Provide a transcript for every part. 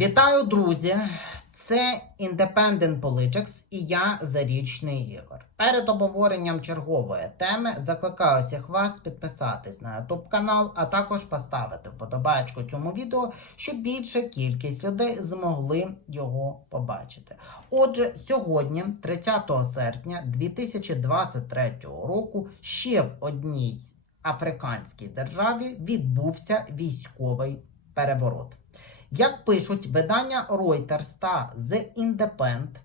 Вітаю, друзі! Це Independent Politics і я Зарічний Ігор. Перед обговоренням чергової теми закликаю всіх вас підписатись на YouTube канал, а також поставити вподобайку цьому відео, щоб більша кількість людей змогли його побачити. Отже, сьогодні, 30 серпня 2023 року, ще в одній африканській державі відбувся військовий переворот. Як пишуть видання Reuters та The Independent,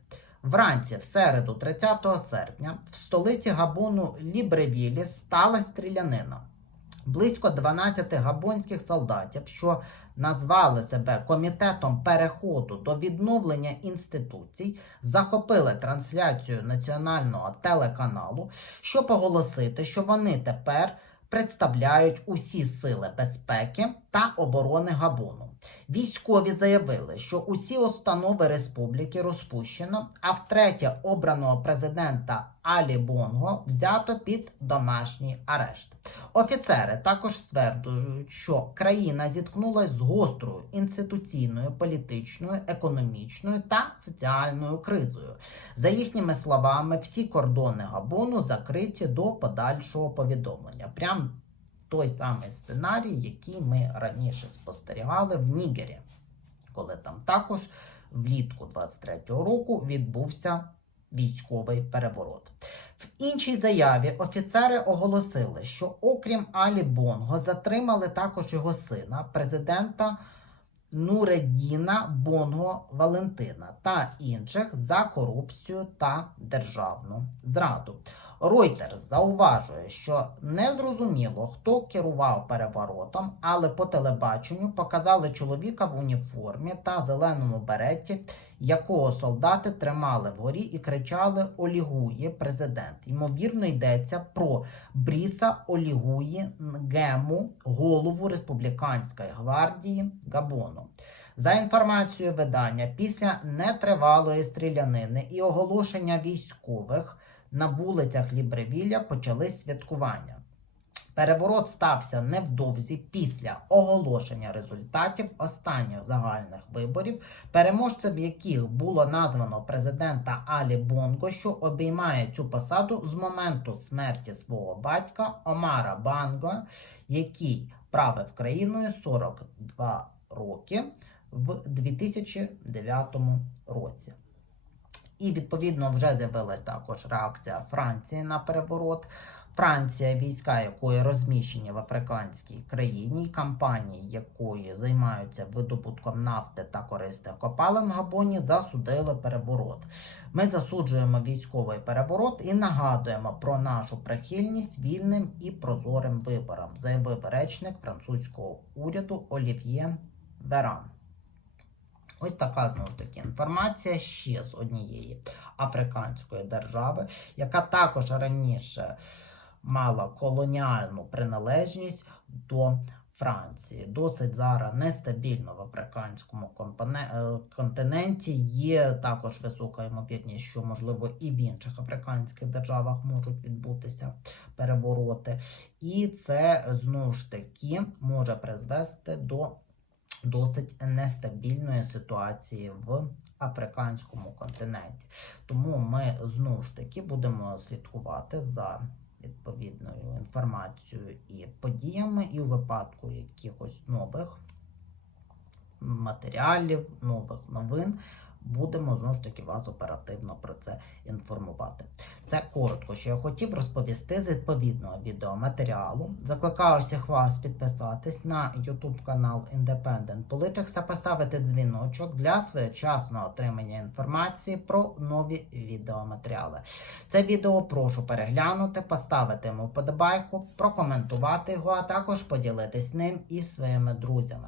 вранці в середу, 30 серпня, в столиці Габону Лібревілі стала стрілянина. Близько 12 габонських солдатів, що назвали себе комітетом переходу до відновлення інституцій, захопили трансляцію національного телеканалу, щоб оголосити, що вони тепер представляють усі сили безпеки та оборони Габону. Військові заявили, що усі установи республіки розпущено, а втретє обраного президента Алі Бонго взято під домашній арешт. Офіцери також стверджують, що країна зіткнулася з гострою інституційною, політичною, економічною та соціальною кризою. За їхніми словами, всі кордони Габону закриті до подальшого повідомлення. Прям той самий сценарій, який ми раніше спостерігали в Нігері, коли там також влітку 23-го року відбувся військовий переворот. В іншій заяві офіцери оголосили, що окрім Алі Бонго затримали також його сина, президента Нуреддіна Бонго Валентина та інших за корупцію та державну зраду. Reuters зауважує, що не зрозуміло, хто керував переворотом, але по телебаченню показали чоловіка в уніформі та зеленому береті, якого солдати тримали вгорі і кричали Олігує президент. Ймовірно, йдеться про Бріса Олігуї Нгему, голову республіканської гвардії Габону. За інформацією видання, після нетривалої стрілянини і оголошення військових на вулицях Лібревілля почались святкування. Переворот стався невдовзі після оголошення результатів останніх загальних виборів, переможцем яких було названо президента Алі Бонго, що обіймає цю посаду з моменту смерті свого батька Омара Банго, який правив країною 42 роки в 2009 році. І відповідно вже з'явилась також реакція Франції на переворот. Франція, війська якої розміщені в африканській країні, компанії, якої займаються видобутком нафти та корисних копалин в Габоні, засудили переворот. Ми засуджуємо військовий переворот і нагадуємо про нашу прихильність вільним і прозорим виборам, заявив речник французького уряду Олів'є Веран. Ось така знову таки інформація ще з однієї африканської держави, яка також раніше мала колоніальну приналежність до Франції. Досить зараз нестабільно в африканському е, континенті. Є також висока ймовірність, що можливо і в інших африканських державах можуть відбутися перевороти. І це знову ж таки може призвести до досить нестабільної ситуації в африканському континенті. Тому ми знову ж таки будемо слідкувати за відповідною інформацією і подіями, і у випадку якихось нових матеріалів, нових новин. Будемо знову ж таки вас оперативно про це інформувати. Це коротко, що я хотів розповісти з відповідного відеоматеріалу. Закликаю всіх вас підписатись на YouTube канал Independent Politics та поставити дзвіночок для своєчасного отримання інформації про нові відеоматеріали. Це відео прошу переглянути, поставити йому вподобайку, прокоментувати його, а також поділитись ним із своїми друзями.